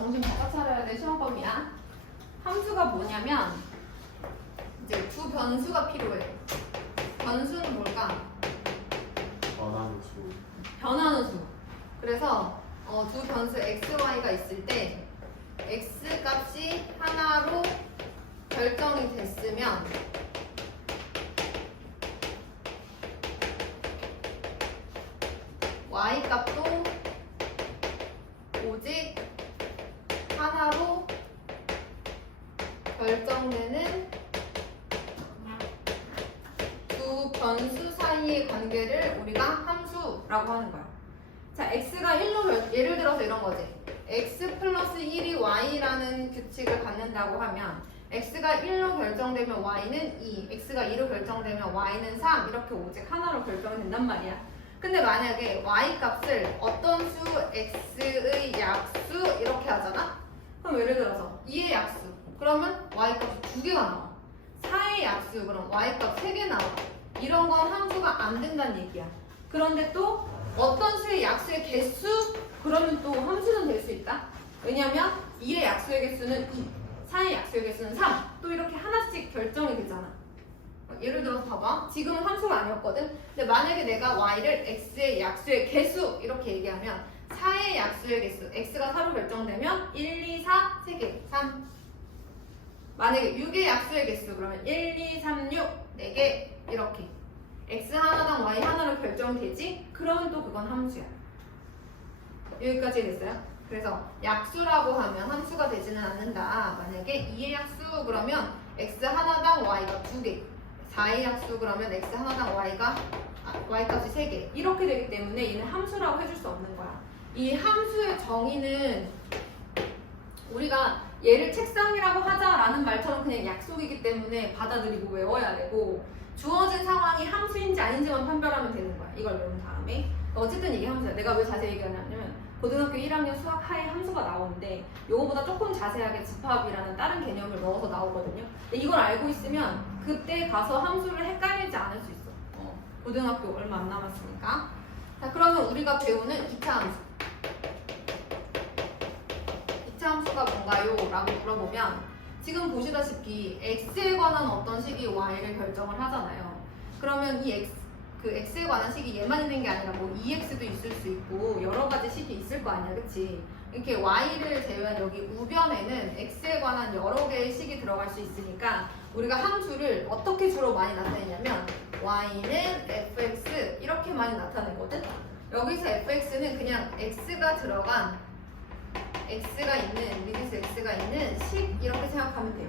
정신 바짝 차려야 될 시험범위야. 함수가 뭐냐면 이제 두 변수가 필요해. 변수는 뭘까? 변하는 수. 변하는 수. 그래서 두 변수 x, y가 있을 때 x 값이 하나로 결정이 됐으면 y 값도 오직 하나로 결정되는 두 변수 사이의 관계를 우리가 함수라고 하는 거야. 자, x가 1로 예를 들어서 이런 거지. x 플러스 1이 y라는 규칙을 갖는다고 하면 x가 1로 결정되면 y는 2, x가 2로 결정되면 y는 3 이렇게 오직 하나로 결정된단 말이야. 근데 만약에 y 값을 어떤 수 x의 약수 이렇게 하잖아? 그럼 예를 들어서 2의 약수 그러면 y 값이 2개가 나와. 4의 약수 그럼 y 값 3개 나와. 이런 건 함수가 안 된다는 얘기야. 그런데 또 어떤 수의 약수의 개수 그러면 또 함수는 될 수 있다. 왜냐면 2의 약수의 개수는 2, 4의 약수의 개수는 3. 또 이렇게 하나씩 결정이 되잖아. 예를 들어서 봐봐. 지금은 함수가 아니었거든. 근데 만약에 내가 y를 x의 약수의 개수 이렇게 얘기하면 4의 약수의 개수 x가 4로 결정되면 1, 2, 4, 3개, 3. 만약에 6의 약수의 개수 그러면 1, 2, 3, 6, 4개 이렇게 x 하나당 y 하나로 결정되지? 그러면 또 그건 함수야. 여기까지 됐어요? 그래서 약수라고 하면 함수가 되지는 않는다. 만약에 2의 약수 그러면 x 하나당 y가 2개, 4의 약수 그러면 x 하나당 y값이 3개 이렇게 되기 때문에 얘는 함수라고 해줄 수 없는 거야. 이 함수의 정의는 우리가 얘를 책상이라고 하자라는 말처럼 그냥 약속이기 때문에 받아들이고 외워야 되고 주어진 상황이 함수인지 아닌지만 판별하면 되는 거야. 이걸 외운 다음에 어쨌든 이게 함수야. 내가 왜 자세히 얘기하냐면 고등학교 1학년 수학 하에 함수가 나오는데 요거보다 조금 자세하게 집합이라는 다른 개념을 넣어서 나오거든요. 근데 이걸 알고 있으면 그때 가서 함수를 헷갈리지 않을 수 있어. 고등학교 얼마 안 남았으니까. 자, 그러면 우리가 배우는 2차 함수. 2차 함수가 뭔가요? 라고 물어보면 지금 보시다시피 x에 관한 어떤 식이 y를 결정을 하잖아요. 그러면 이 x에 관한 식이 얘만 있는 게 아니라 뭐 2x도 있을 수 있고 여러 가지 식이 있을 거 아니야, 그치? 이렇게 y를 제외한 여기 우변에는 x에 관한 여러 개의 식이 들어갈 수 있으니까 우리가 함수를 어떻게 주로 많이 나타내냐면 y는 fx 이렇게 많이 나타내거든? 여기서 fx는 그냥 x가 들어간 x가 있는, 미지수 x가 있는 식 이렇게 생각하면 돼요.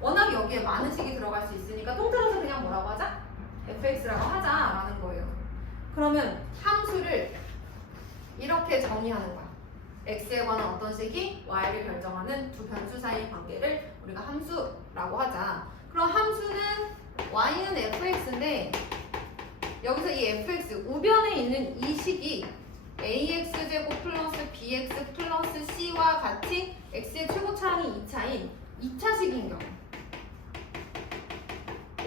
워낙 여기에 많은 식이 들어갈 수 있으니까 통틀어서 그냥 뭐라고 하자? fx라고 하자라는 거예요. 그러면 함수를 이렇게 정의하는 거야. x에 관한 어떤 식이 y를 결정하는 두 변수 사이의 관계를 우리가 함수라고 하자. 그럼 함수는 y는 fx인데 여기서 이 fx 우변에 있는 이 식이 ax제곱 플러스 bx 플러스 c와 같이 x의 최고차항이 2차인 2차식인 경우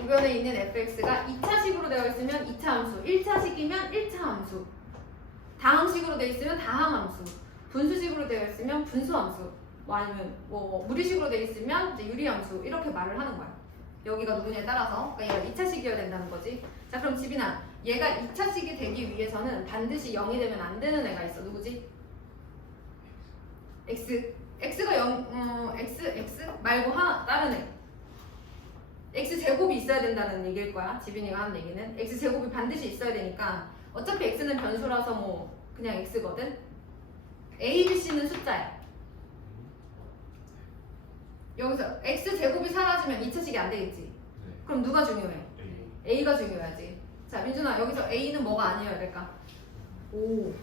우변에 있는 fx가 2차식으로 되어 있으면 2차 함수, 1차식이면 1차 함수, 다항식으로 되어 있으면 다항함수, 분수식으로 되어 있으면 분수함수, 뭐 아니면 뭐 무리식으로 되어 있으면 이제 유리함수 이렇게 말을 하는 거야. 여기가 누구냐에 따라서 그러니까 얘가 2차식이어야 된다는 거지. 자, 그럼 지빈아, 얘가 2차식이 되기 위해서는 반드시 0이 되면 안 되는 애가 있어. 누구지? x가 0, x 말고 하나 다른 애. x제곱이 있어야 된다는 얘기일 거야. 지빈이가 하는 얘기는 x제곱이 반드시 있어야 되니까 어차피 x는 변수라서 뭐 그냥 x거든. a, b, c는 숫자야. 여기서 x제곱이 사라지면 2차식이 안 되겠지. 네. 그럼 누가 중요해? a가 중요하지. 자, 민준아, 여기서 a는 뭐가 아니어야 될까? 오,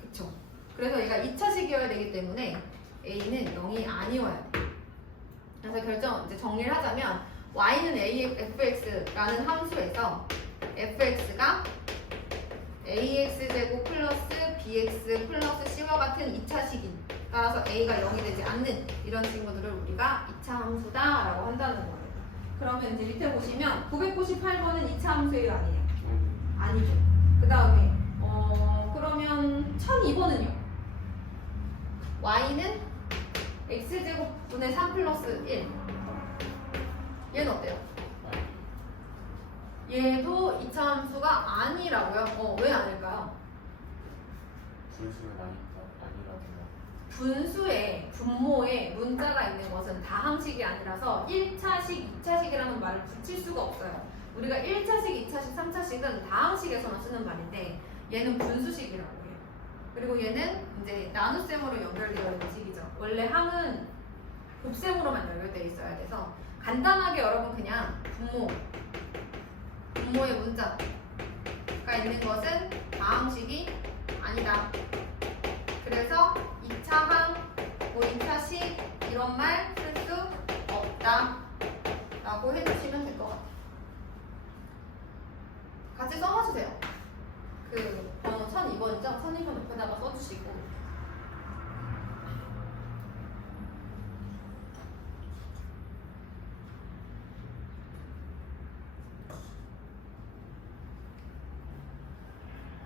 그쵸. 그래서 얘가 2차식이어야 되기 때문에 a는 0이 아니어야 돼. 그래서 이제 정리를 하자면 y는 fx라는 함수에서 fx가 ax제곱 플러스 bx 플러스 c와 같은 2차식인 따라서 a가 0이 되지 않는 이런 친구들을 우리가 2차 함수다라고 한다는 거예요. 그러면 이제 밑에 보시면 998번은 2차 함수예요, 아니에요? 아니죠. 그 다음에 그러면 1002번은요? y는 분의 3 플러스 1. 얘는 어때요? 얘도 이차함수가 아니라고요? 왜 아닐까요? 분수는 아니라고요. 분수에 분모에 문자가 있는 것은 다항식이 아니라서 1차식, 2차식이라는 말을 붙일 수가 없어요. 우리가 1차식, 2차식, 3차식은 다항식에서만 쓰는 말인데 얘는 분수식이라고 해요. 그리고 얘는 이제 나눗셈으로 연결되어 있는 식이죠. 원래 항은 곱셈으로만 연결되어 있어야 돼서 간단하게 여러분 그냥 분모의 문자가 있는 것은 다항식이 아니다. 그래서 2차항, 2차식 이런 말 쓸 수 없다 라고 해주시면 될 것 같아요. 같이 써봐주세요. 그 번호 1002번이죠? 1002번 옆에다가 써주시고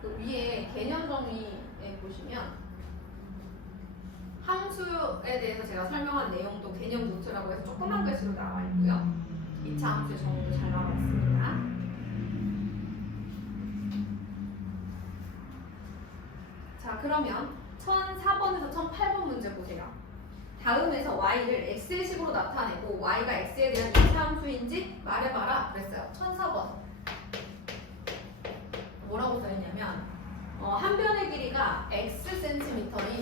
그 위에 개념 정의에 보시면 함수에 대해서 제가 설명한 내용도 개념 노트라고 해서 조그만 글씨로 나와 있고요. 2차 함수의 정의도 잘 나와 있습니다. 자, 그러면 1004번에서 1008번 문제 보세요. 다음에서 y를 x의 식으로 나타내고 y가 x에 대한 2차 함수인지 말해봐라 그랬어요. 1004번 뭐라고 써있냐면 한 변의 길이가 x 센티미터인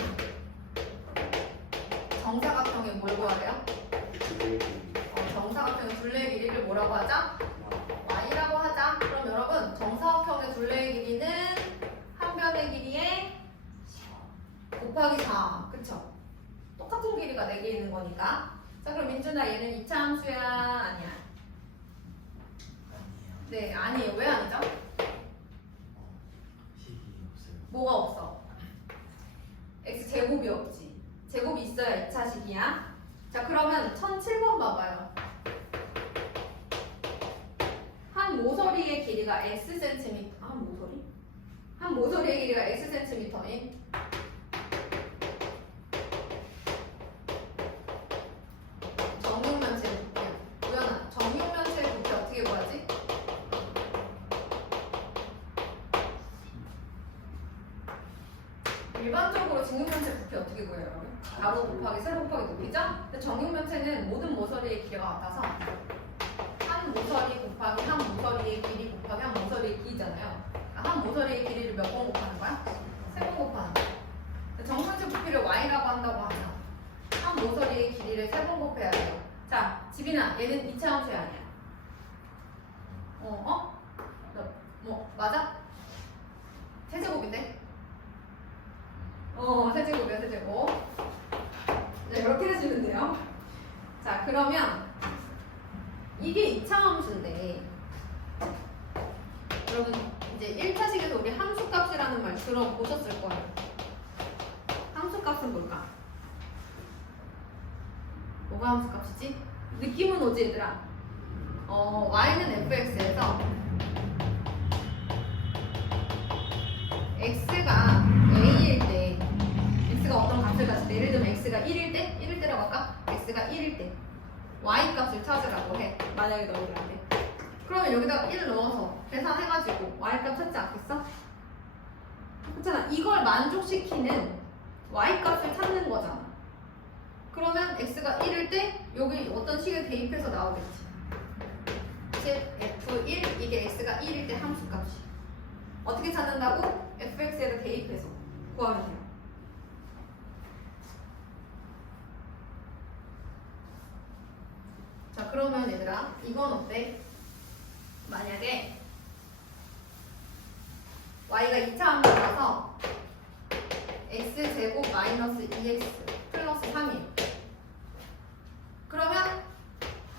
정사각형의 뭘 구하래요? 정사각형의 둘레의 길이를 뭐라고 하자? y라고 하자. 그럼 여러분 정사각형의 둘레의 길이는 한 변의 길이에 곱하기 4. 그쵸? 똑같은 길이가 4개 있는 거니까. 자, 그럼 민준아 얘는 2차 함수야? 아니야? 네, 아니에요. 왜 아니죠? 뭐가 없어? x제곱이 없지. 제곱이 있어야 2차식이야. 자, 그러면 1007번 봐봐요. 한 모서리의 길이가 x 센티미터. 한 모서리의 길이가 x 센티미터인 정육면체의 부피. 우연아, 정육면체의 부피 어떻게 구하지? 일반적으로 직육면체 부피 어떻게 구해요, 여러분? 가로 곱하기 세로 곱하기 높이죠? 근데 정육면체는 모든 모서리의 길이가 같아서 한 모서리 곱하기 한 모서리의 길이 곱하기 한 모서리의 길이잖아요. 그러니까 한 모서리의 길이를 몇 번 곱하는 거야? 3번 곱하는 거야. 정육면체 부피를 y라고 한다고 하면 한 모서리의 길이를 3번 곱해야 돼요. 자, 지빈아, 얘는 2차 함수야 아니야? 맞아? 세제곱인데? 세제곱이야, 세제곱. 네, 이렇게 해주면 돼요. 자, 그러면 이게 2차 함수인데 여러분 이제 1차식에서 우리 함수값이라는 말 들어보셨을 거예요. 함수값은 뭘까? 뭐가 함수값이지? 느낌은 오지 얘들아? y는 fx에서 x가 a일 때 x가 어떤 값을 가질 때 예를 들면 x가 1일 때라고 할까? x가 1일 때 y 값을 찾으라고 해. 만약에 너희들한테. 그러면 여기다가 1 넣어서 계산해가지고 y 값 찾지 않겠어? 그렇잖아. 이걸 만족시키는 y 값을 찾는 거잖아. 그러면 x가 1일 때 여기 어떤 식을 대입해서 나오겠지. 즉 f1 이게 x가 1일 때 함수값이. 어떻게 찾는다고? fx에다 대입해서 구하면 돼요. 자, 그러면 얘들아 이건 어때? 만약에 y가 2차 함수라서 x제곱 마이너스 2x 플러스 3이에요. 그러면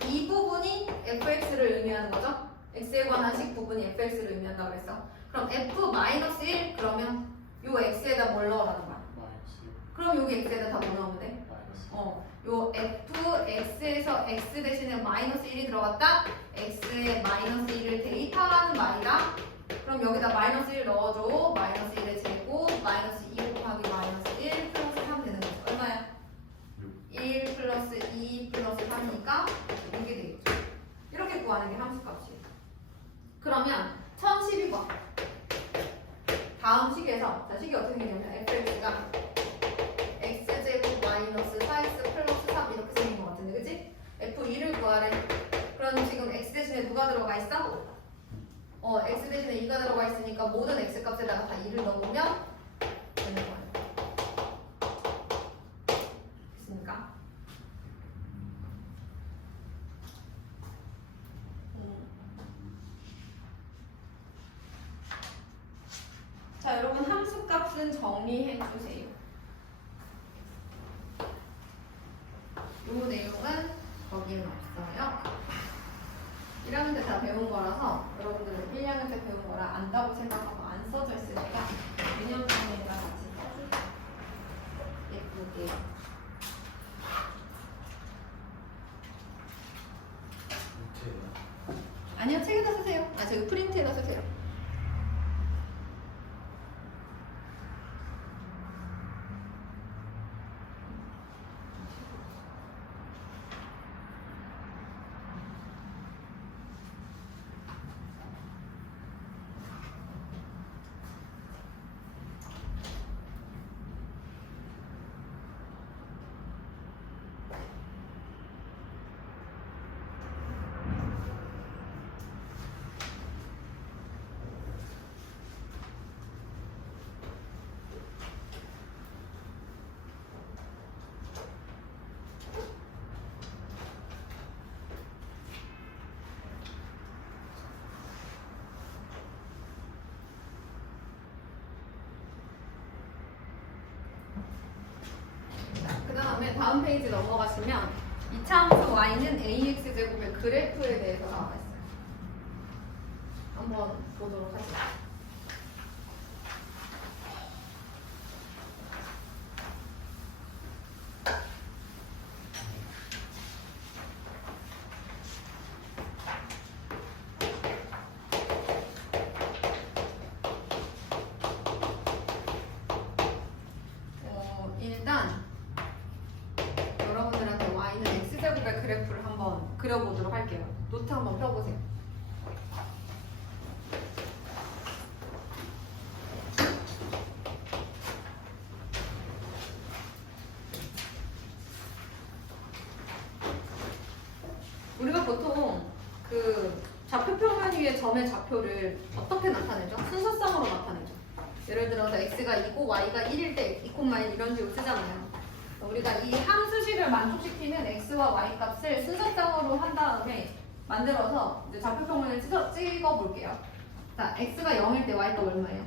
이 부분이 fx를 의미하는 거죠? x에 관한 식 부분이 fx를 의미한다고 그랬어. 그럼 f-1 그러면 요 x에다 뭘 넣으라는 거야? 그럼 여기 x에다 다 뭐 넣으면 돼? 요 fx에서 x 대신에 마이너스 1이 들어갔다? x에 마이너스 1을 대입하라는 말이다. 그럼 여기다 마이너스 1 넣어줘. 마이너스 1의 제곱 마이너스 2 곱하기 마이너스 1 플러스 3 되는 거죠. 얼마야? 1 1 플러스 2 플러스 3이니까 이게 되겠죠. 이렇게 구하는 게 함수값이에요. 그러면 1012번 다음 식에서 자 식이 어떻게 되냐면 fx가 x제곱 마이너스 4x 플러스 3 이렇게 생긴 것 같은데 그치? f2를 구하래. 그럼 지금 x 대신에 누가 들어가 있어? x 대신에 2가 들어가 있으니까 모든 x 값에다가 다 2를 넣으면 되는 거예요. 됐습니까? 자, 여러분 함수 값은 정리해 주세요. 이 내용은 거기는 없어요. 1학년 때 다 배운 거라서 여러분들은 1학년 때 배운 거라 안다고 생각하고 안 써져 있으니까 개념상에다 같이 써주세요. 예쁘게. 아니요, 책에다 쓰세요. 아, 저기 프린트에다 쓰세요. 그 다음에 다음 페이지 넘어가시면 2차 함수 y는 ax제곱의 그래프에 대해서 나와 있어요. 한번 보도록 하시죠. 일단 여러분들한테 y는 x제곱의 그래프를 한번 그려보도록 할게요. 노트 한번 펴보세요. 우리가 보통 그 좌표 평면 위에 점의 좌표를 어떻게 나타내죠? 순서상으로 나타내죠. 예를 들어서 x가 2고 y가 1일 때 2,1 이런 식으로 쓰잖아요. 우리가 이 함수식을 만족시키는 x와 y 값을 순서상으로 한 다음에 만들어서 이제 좌표 평면을 찍어 볼게요. 자, x가 0일 때 y 값 얼마예요?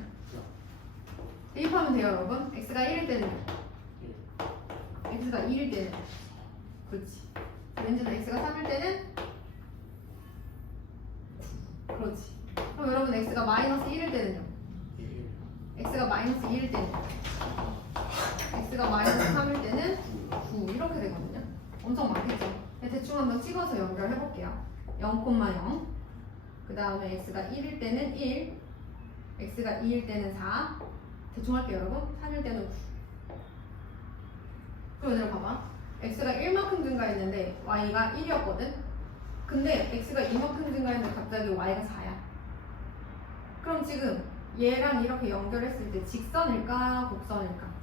대입하면 돼요, 여러분. x가 1일 때는 x가 2일 때는 그렇지. 왠지는 x가 3일 때는 그렇지. 그럼 여러분 x가 마이너스 1일 때는요? x가 마이너스 2일 때는 x가 마이너스 3일 때는 9 이렇게 되거든요. 엄청 많겠죠? 대충 한번 찍어서 연결해 볼게요. 0,0 그 다음에 x가 1일 때는 1 x가 2일 때는 4 대충 할게요, 여러분. 3일 때는 9 그럼 얘들아 봐봐. x가 1만큼 증가했는데 y가 1이었거든? 근데 x가 2만큼 증가했는데 갑자기 y가 4야. 그럼 지금 얘랑 이렇게 연결했을 때 직선일까 곡선일까?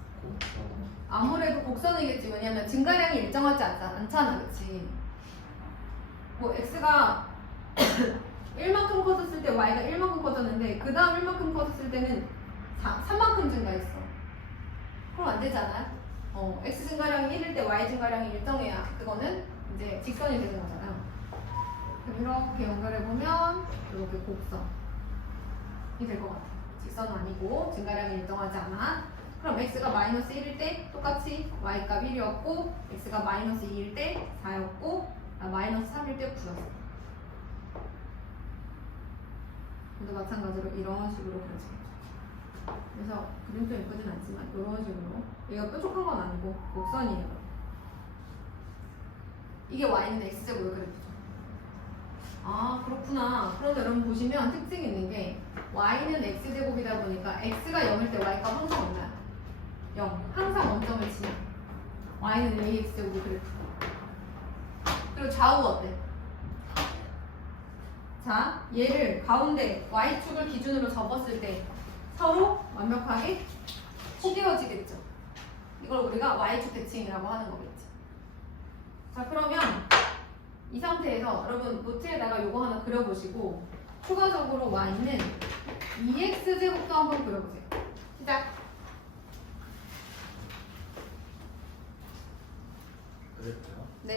아무래도 곡선이겠지. 왜냐면 증가량이 일정하지 않잖아, 그치? 뭐 x가 1만큼 커졌을 때 y가 1만큼 커졌는데 그 다음 1만큼 커졌을 때는 3만큼 증가했어. 그럼 안 되잖아요? x 증가량이 1일 때 y 증가량이 일정해야 그거는 이제 직선이 되는 거잖아요. 그럼 이렇게 연결해보면 이렇게 곡선이 될 것 같아요. 직선은 아니고 증가량이 일정하지 않아. 그럼 x가 마이너스 1일 때 똑같이 y값 1이었고 x가 마이너스 2일 때 4였고 마이너스 3일 때 9였어. 근데 마찬가지로 이런 식으로 그려집니다. 그래서 그림 좀 예쁘진 않지만 이런 식으로 얘가 뾰족한 건 아니고 곡선이에요. 이게 y는 x제곱의 그래프죠. 아 그렇구나. 그런데 여러분 보시면 특징이 있는 게 y는 x제곱이다 보니까 x가 0일 때 y값 항상 얼마야? 0. 항상 원점을 치면 y는 ax제곱이 그래프. 그리고 좌우 어때? 자, 얘를 가운데 y축을 기준으로 접었을 때 서로 완벽하게 포개어지겠죠. 이걸 우리가 y축 대칭이라고 하는 거겠지. 자, 그러면 이 상태에서 여러분 노트에다가 요거 하나 그려보시고 추가적으로 y는 2x제곱도 한번 그려보세요. 시작. 그랬어요?